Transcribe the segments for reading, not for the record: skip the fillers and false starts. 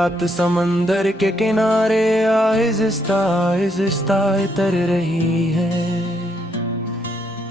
रात समंदर के किनारे आहिस्ता तर रही है।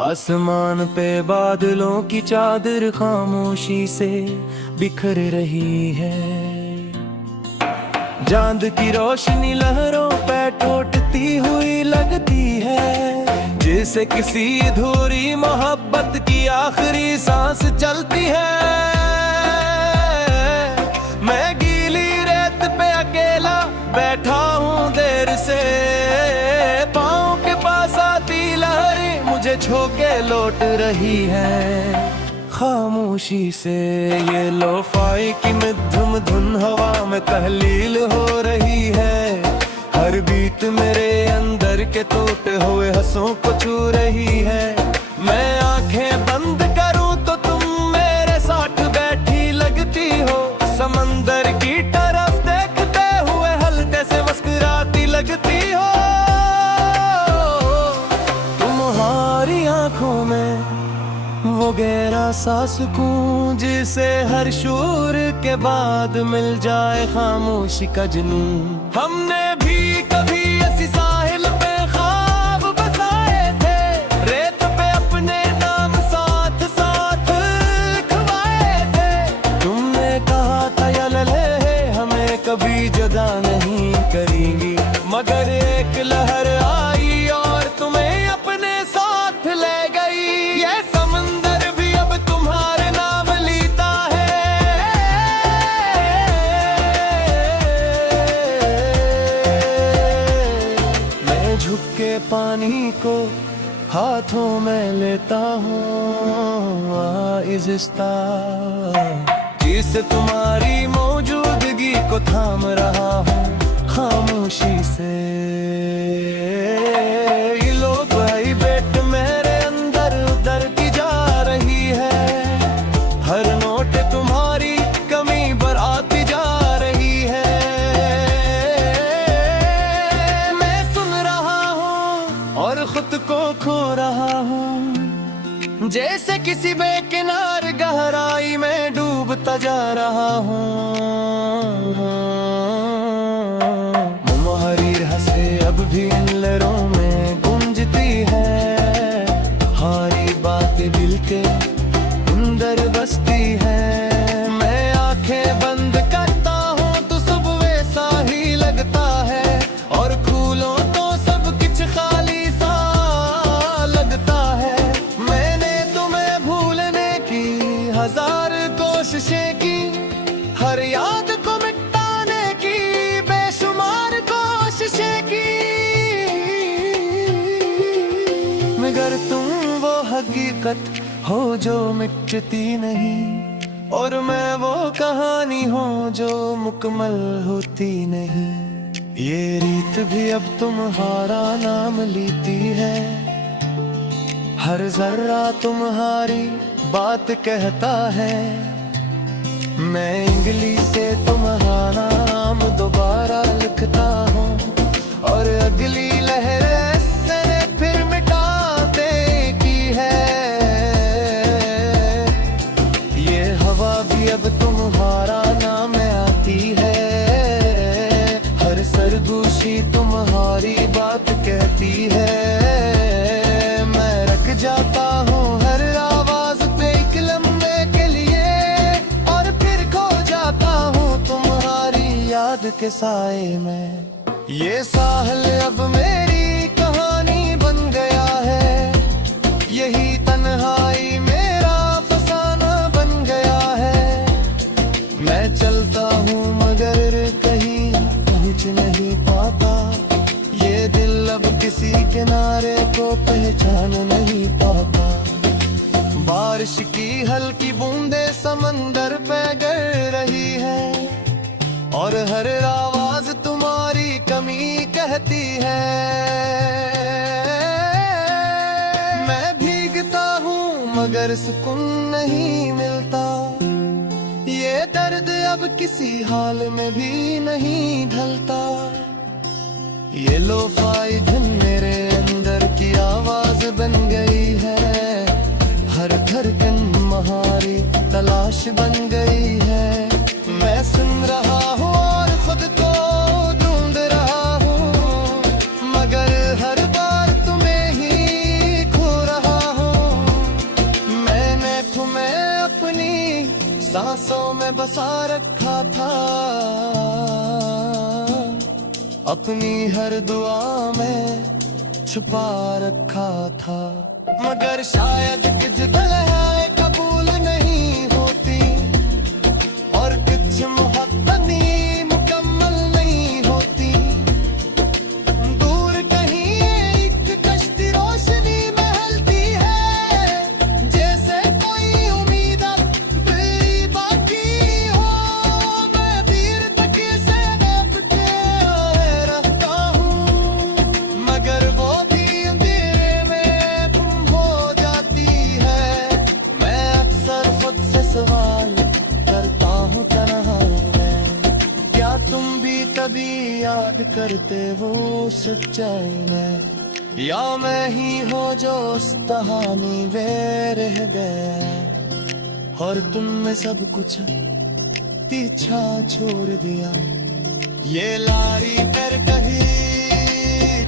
आसमान पे बादलों की चादर खामोशी से बिखर रही है। चांद की रोशनी लहरों पे टूटती हुई लगती है, जैसे किसी अधूरी मोहब्बत की आखिरी सांस चलती है। मैं गीली रेत पे अकेला बैठा हूँ देर से, पाँव के पास आती लहरें मुझे छोके लौट रही है। खामोशी से ये लोफाई की मधुम धुन हवा में तहलील हो रही है। हर बीट मेरे अंदर के टूटे हुए हंसों को छू रही है। मैं आंखें बंद करूं तो तुम मेरे साथ बैठी लगती हो, समंदर की तरफ देखते हुए हल्के से मुस्कुराती लगती हो। तुम्हारी आंखों में वो गहरा सा सुकून, जिसे हर शोर के बाद मिल जाए खामोशी का जुनून। हमने भी कभी ऐसी साहिल पे ख्वाब बसाए थे, रेत पे अपने नाम साथ साथ लिखवाए थे। तुमने कहा था या लले हमें कभी जुदा नहीं करेंगी, मगर एक लहर आई और तुम्हें अपने साथ ले गई। ये के पानी को हाथों में लेता हूँ आहिस्ता, जिससे तुम्हारी मौजूदगी को थाम रहा हूँ खामोशी से। ये लोग भाई बेट मेरे अंदर उतरती जा रही है, हर नोट तुम्हारी कमी पर आती जा रही है। और खुद को खो रहा हूँ, जैसे किसी बेकिनार गहराई में डूबता जा रहा हूँ। मुहारिर हंसे अब भी इन लहरों में गूंजती है, हारी बातें दिल के अंदर बसती है। मैं आंखें बंद करता हूँ तो सब वैसा ही लगता है, और खोलूं तो सब कुछ खाली हजार कोशिशें की, हर याद को मिटाने की बेशुमार कोशिशें की, मगर तुम वो हकीकत हो जो मिटती नहीं, और मैं वो कहानी हूँ जो मुकम्मल होती नहीं। ये रीत भी अब तुम्हारा नाम लेती है, हर जर्रा तुम्हारी बात कहता है। मैं इंगली से तुम्हारा नाम दोबारा लिखता हूँ, और अगली लहर से फिर मिटाते की है। ये हवा भी अब तुम्हारा नाम आती है, हर सरगोशी तुम्हारी बात कहती है। मैं रख जाता हूँ हर आवाज पे एक लम्हे के लिए, और फिर खो जाता हूँ तुम्हारी याद के साए में। ये साहिल अब मेरी कहानी बन गया है, यही तन्हाई मेरा फसाना बन गया है। मैं चलता हूँ मगर कहीं पहुँच नहीं पाता, ये दिल अब किसी किनारे को पहचान नहीं पाता। बारिश की हल्की बूंदें समंदर पे गिर रही है, और हर आवाज तुम्हारी कमी कहती है। मैं भीगता हूँ मगर सुकून नहीं मिलता, ये दर्द अब किसी हाल में भी नहीं ढलता। ये लोफाई धुन मेरे अंदर की आवाज बन गई है, हर धड़कन तुम्हारी तलाश बन गई है। मैं सुन रहा हूँ और सा रखा था, अपनी हर दुआ में छुपा रखा था। मगर शायद कुछ दुआएं कबूल नहीं होती, और कुछ मोहब्बतें मुकम्मल नहीं होती। दूर कहीं एक कश्ती रोशनी में हलती है, जैसे कोई उम्मीद अब भी बाकी हो। मैं तीर तक से नाप के आए रहता हूँ, मगर वो भी अंधेरे में गुम हो जाती है। मैं अक्सर खुद से सवाल करता हूँ तन्हाई में, क्या तुम भी कभी याद करते हो सच्चाई में? या मैं ही हो जो उस कहानी में रह गया, और तुम में सब कुछ पीछा छोड़ दिया। ये लारी पर कहीं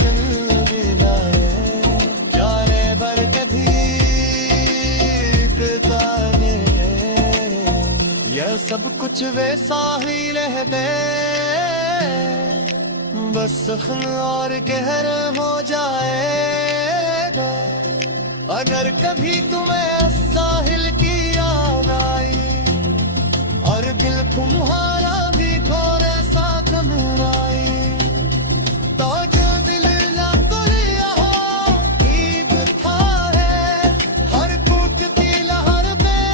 चल जाए, जाने पर कभी ताने, यह सब कुछ वैसा ही रह दे, बस जख्म और गहर हो जाएगा। अगर कभी तुम्हें साहिल की याद आई, और दिल तुम्हारा भी थोड़ा सा घबराई, तो जो दिल ना तुलिया हो ईद था है, हर कूदती लहर में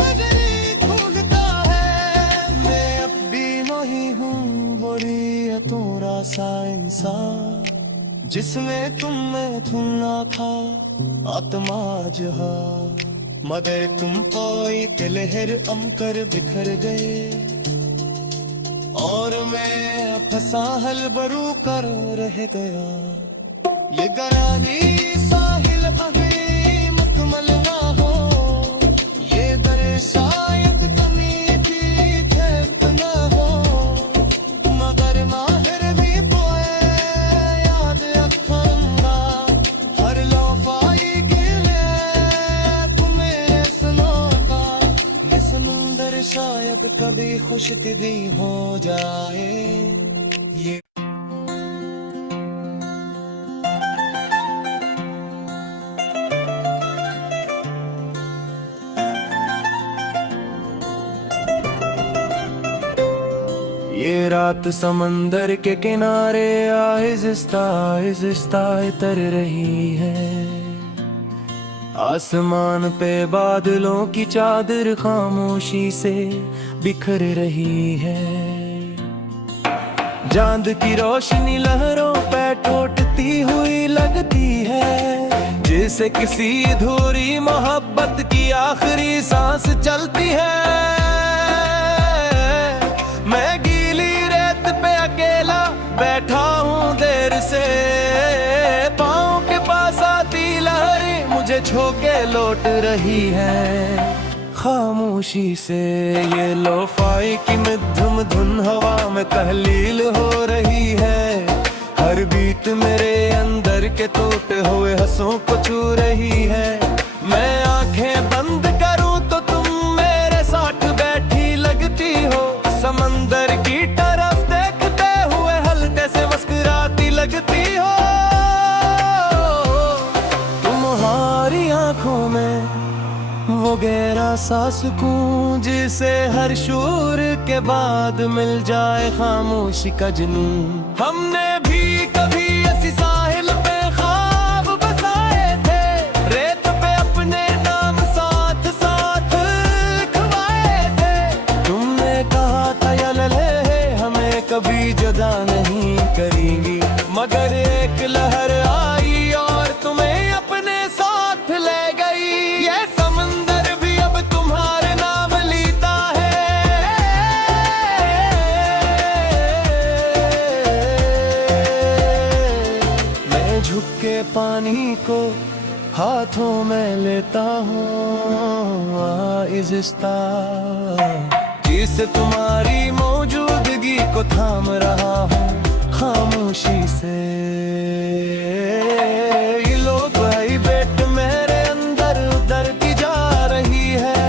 पगड़ी खुलता है। मैं अब भी वही हूँ, वही है थोड़ा सा इंसान, जिसमें तुम में तुम ना था आत्मा जहा। मगर तुम कोई लहर अमकर बिखर गए, और मैं फंसा हल बरू कर रह गया। ये गरानी साहिल अभी मुकम्मल ना हो, ये दर शायद कमी भी खेत ना हो, मगर माहिर भी बोए याद रखूंगा। हर लोफाई के लिए तुम्हें सुनूंगा। ये समुंदर शायद कभी खुश दिली हो जाए। ये ये रात समंदर के किनारे आहिस्ता तर रही है। आसमान पे बादलों की चादर खामोशी से बिखर रही है। चांद की रोशनी लहरों पे टूटती हुई लगती है, जैसे किसी अधूरी मोहब्बत की आखिरी सांस चलती है। मैं गीली रेत पे अकेला बैठा हूँ देर से, पाँव के पास आती लहरें मुझे छोके लौट रही है खामोशी से। ये लोफाई की मध्यम धुन हवा में तहलील हो रही है। हर बीट मेरे अंदर के टूटे हुए हंसों को छू रही है। मैं आंखें बंद करूं तो तुम मेरे साथ बैठी लगती हो। समंदर की तरफ देखते हुए हल्के से मुस्कुराती लगती हो। तुम्हारी आंखों में वो गहरा सा सुकून, जिसे हर शोर के बाद मिल जाए खामोशी का जुनून। हमने भी कभी ऐसी साहिल पे ख्वाब बसाए थे, रेत पे अपने नाम साथ साथ लिखवाए थे। तुमने कहा था या लले हमें कभी जुदा नहीं करेंगी, मगर एक लहर आई और तुम्हें अपने साथ ले गई। ये समंदर भी अब तुम्हारे नाम लेता है। मैं झुक के पानी को हाथों में लेता हूँ आहिस्ता, जिससे तुम्हारी मौजूदगी को थाम रहा हूँ खामोशी से। ये लोग भाई बेट मेरे अंदर उतरती जा रही है।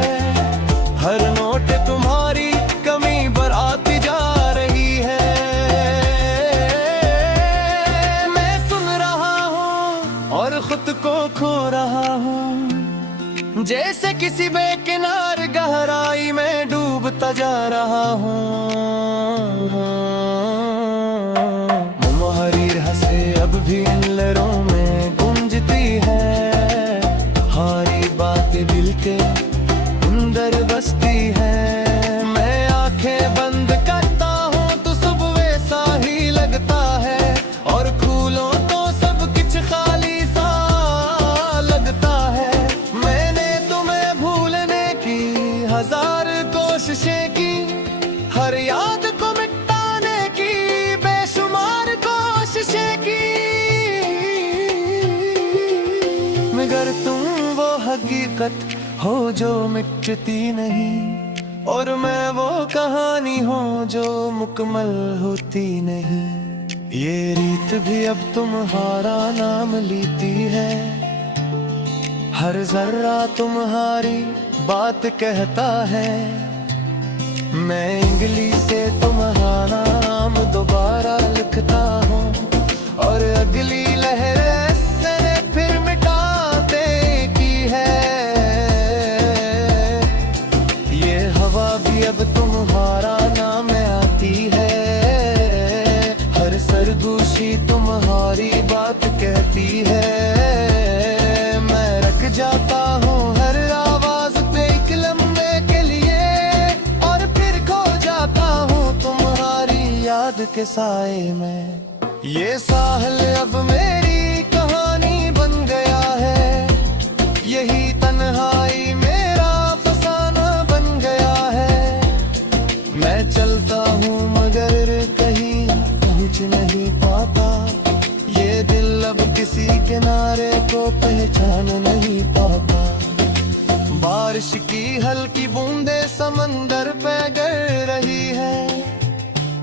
हर नोट तुम्हारी किसी बेकिनार गहराई में डूबता जा रहा हूँ। मुहारिर हंसे अब भी इन लहरों में गूंजती है, हारी बातें दिल के अंदर बसती है। मैं आंखें बंद करता हूँ तो सब वैसा ही लगता है, और खोलूं तो सब कुछ खाली सा लगता है। मैंने तुम्हें भूलने की हजार कोशिशें की, हर याद को मिटाने की बेशुमार कोशिशें की, मगर तुम वो हकीकत हो जो मिटती नहीं, और मैं वो कहानी हूँ जो मुकम्मल होती नहीं। ये रीत भी अब तुम्हारा नाम लेती है, हर जर्रा तुम्हारी बात कहता है। मैं इंगली से तुम्हारा नाम दोबारा लिखता हूँ, और अगली लहर से फिर मिटाते की है। ये हवा भी अब तुम्हारा नाम आती है, हर सरगोशी तुम्हारी बात कहती है। मैं रख जाता हूँ हर आवाज पे एक लम्हे के लिए, और फिर खो जाता हूँ तुम्हारी याद के साए में। ये साहिल अब मेरी कहानी बन गया है, यही तन्हाई मेरा फसाना बन गया है। मैं चलता हूँ मगर कहीं पहुँच नहीं पाता, ये दिल अब किसी किनारे को पहचान नहीं पाता। बारिश की हल्की बूंदें समंदर पे गिर रही है,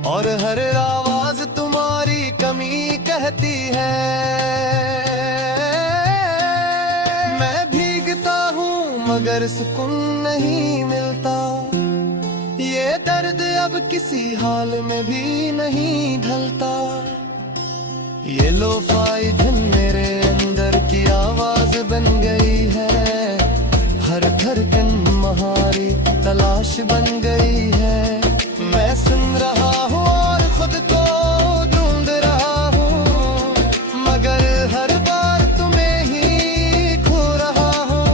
और हर आवाज तुम्हारी कमी कहती है। मैं भीगता हूँ मगर सुकून नहीं मिलता, ये दर्द अब किसी हाल में भी नहीं ढलता। ये लोफाई धुन मेरे अंदर की आवाज बन गई है, हर धड़कन तुम्हारी तलाश बन गई है। मैं सुन रहा हूँ और खुद को ढूंढ रहा हूँ, मगर हर बार तुम्हें ही खो रहा हूँ।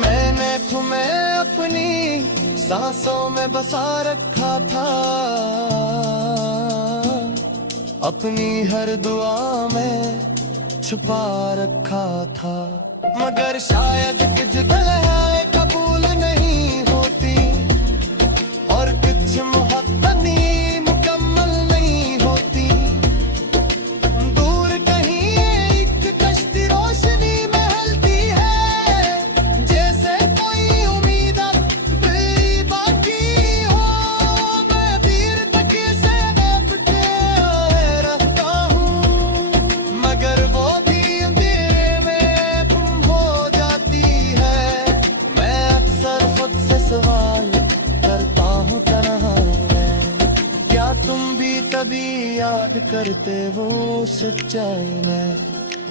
मैंने तुम्हें अपनी सांसों में बसा रखा था, अपनी हर दुआ में छुपा रखा था। मगर शायद कुछ दुआएं कबूल नहीं होती, और कुछ मोहब्बत मुकम्मल नहीं होती। दूर कहीं एक कश्ती रोशनी में हलती है, जैसे कोई उम्मीद भी बाकी हो। मैं तीर तक से अपने आए रहता हूँ, मगर वो भी अंधेरे में गुम हो जाती है। मैं अक्सर खुद से सवाल करता हूँ तन्हाई में, क्या तुम भी कभी याद करते हो सच्चाई में,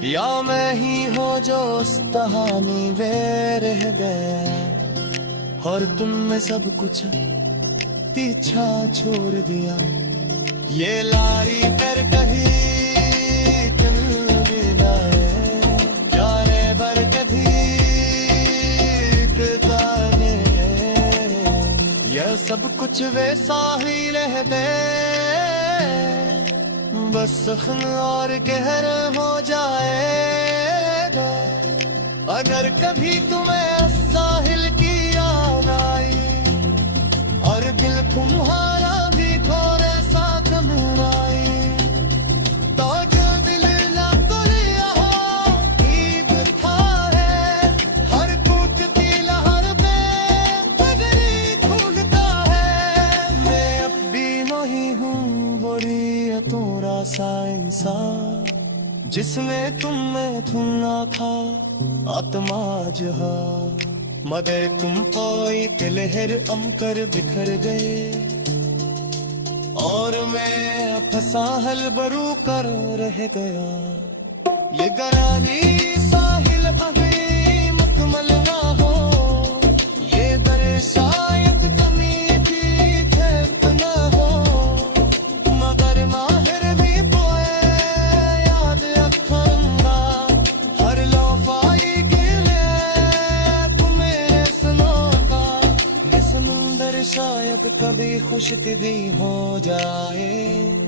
या मैं ही हो जो उस कहानी में रह गया, और तुम में सब कुछ पीछा छोड़ दिया। ये लारी पर कहीं चल जाए, जाने पर कभी ताने, यह सब कुछ वैसा ही रह दे, बस जख्म और गहर हो जाएगा। अगर कभी तुम्हें साहिल की याद आई, और दिल तुम्हारा भी थोड़ा सा घबराई, तो जो दिल ना तुलिया हो ठीक था है। हर टूटती लहर पे पगड़ी ढूंढता है। मैं अब भी नहीं हूँ बोरियतों सा इंसान, जिसमें तुम ना था आत्मा जहा, मगर तुम कोई लहर अमकर बिखर गए, और मैं फंसा हल बरू कर रह गया। ये गरानी साहिल अभी मुकम्मल ना हो, खुश भी हो जाए।